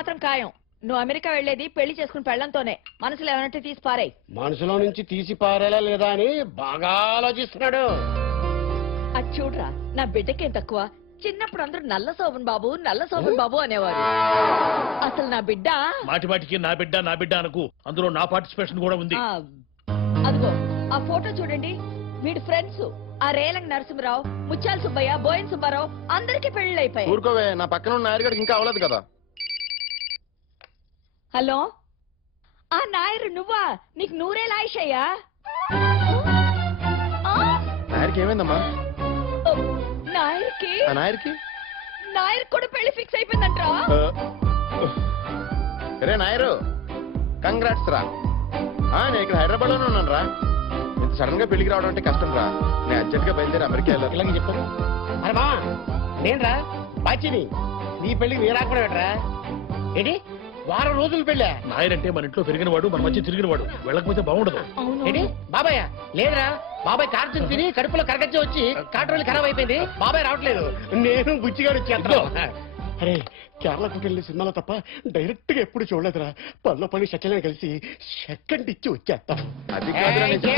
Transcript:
మాత్రం ఖాయం. నువ్వు అమెరికా వెళ్లేది పెళ్లి చేసుకుని పెళ్లంతోనే. మనసులో ఏమన్నట్టు తీసి పారేయ్. మనసులో నుంచి తీసి పారేలా లేదా అని బాగా ఆలోచిస్తున్నాడు. అది చూడరా, నా బిడ్డకేం తక్కువ. చిన్నప్పుడు అందరూ నల్ల శోభన్ బాబు నల్ల శోభన్ బాబు అనేవారు. అసలు నా బిడ్డ మాటి మాటికి నా బిడ్డ నా బిడ్డ అనుకు. అందులో నా పార్టిసిపేషన్ కూడా ఉంది. అదిగో ఆ ఫోటో చూడండి. వీడి ఫ్రెండ్స్ ఆ రేలంగ్ నరసింహరావు, ముత్యాల సుబ్బయ్య, బోయన్ సుబ్బారావు అందరికీ పెళ్లిళ్ళు అయిపోయాయి. ఊరుకోవే, నా పక్కన ఉన్న నాయర్ ఇంకా అవ్వలేదు కదా. హలో, ఆ నాయరు నువ్వా? నీకు నూరేళ్ళ ఆయుషయ్యా? నాయర్కి ఏమైందమ్మా? నాయర్కి నాయర్ కూడా పెళ్లి ఫిక్స్ అయిపోయిందంట్రా. రే నాయరు, కంగ్రాట్స్ రా. నేను ఇక్కడ హైదరాబాద్ లోనే ఉన్నాను రా. ఇంత సడన్ గా పెళ్లికి రావడం అంటే కష్టం రా. నేను అర్జెంట్ గా బయలుదేరి అమెరికా వెళ్ళాలి. ఇలాగే చెప్పారు. అరే బా, నేనురా బాచిని. నీ పెళ్లికి నీ రాకుండా పెట్టరా ఏంటి? వారం రోజులు పెళ్ళా? నాయరంటే మన ఇంట్లో పెరిగినవాడు, మన మధ్య తిరిగినవాడు. వెళ్ళకపోతే బాగుండదు. ఏంటి బాబాయ్? లేదురా, బాబాయ్ కారు తిని కడుపులో కరగచ్చి వచ్చి కాటరోలు ఖరాబ్ అయిపోయింది. బాబాయ్ రావట్లేదు. నేను బుచ్చిగాడు వచ్చేస్తాను. అరే, కేరళకు వెళ్ళి సినిమాలో తప్ప డైరెక్ట్ గా ఎప్పుడు చూడలేదురా. పనిలో పని షట్లని కలిసి సెకండ్ ఇచ్చి వచ్చేస్తాం. అది కాదురా నిజం.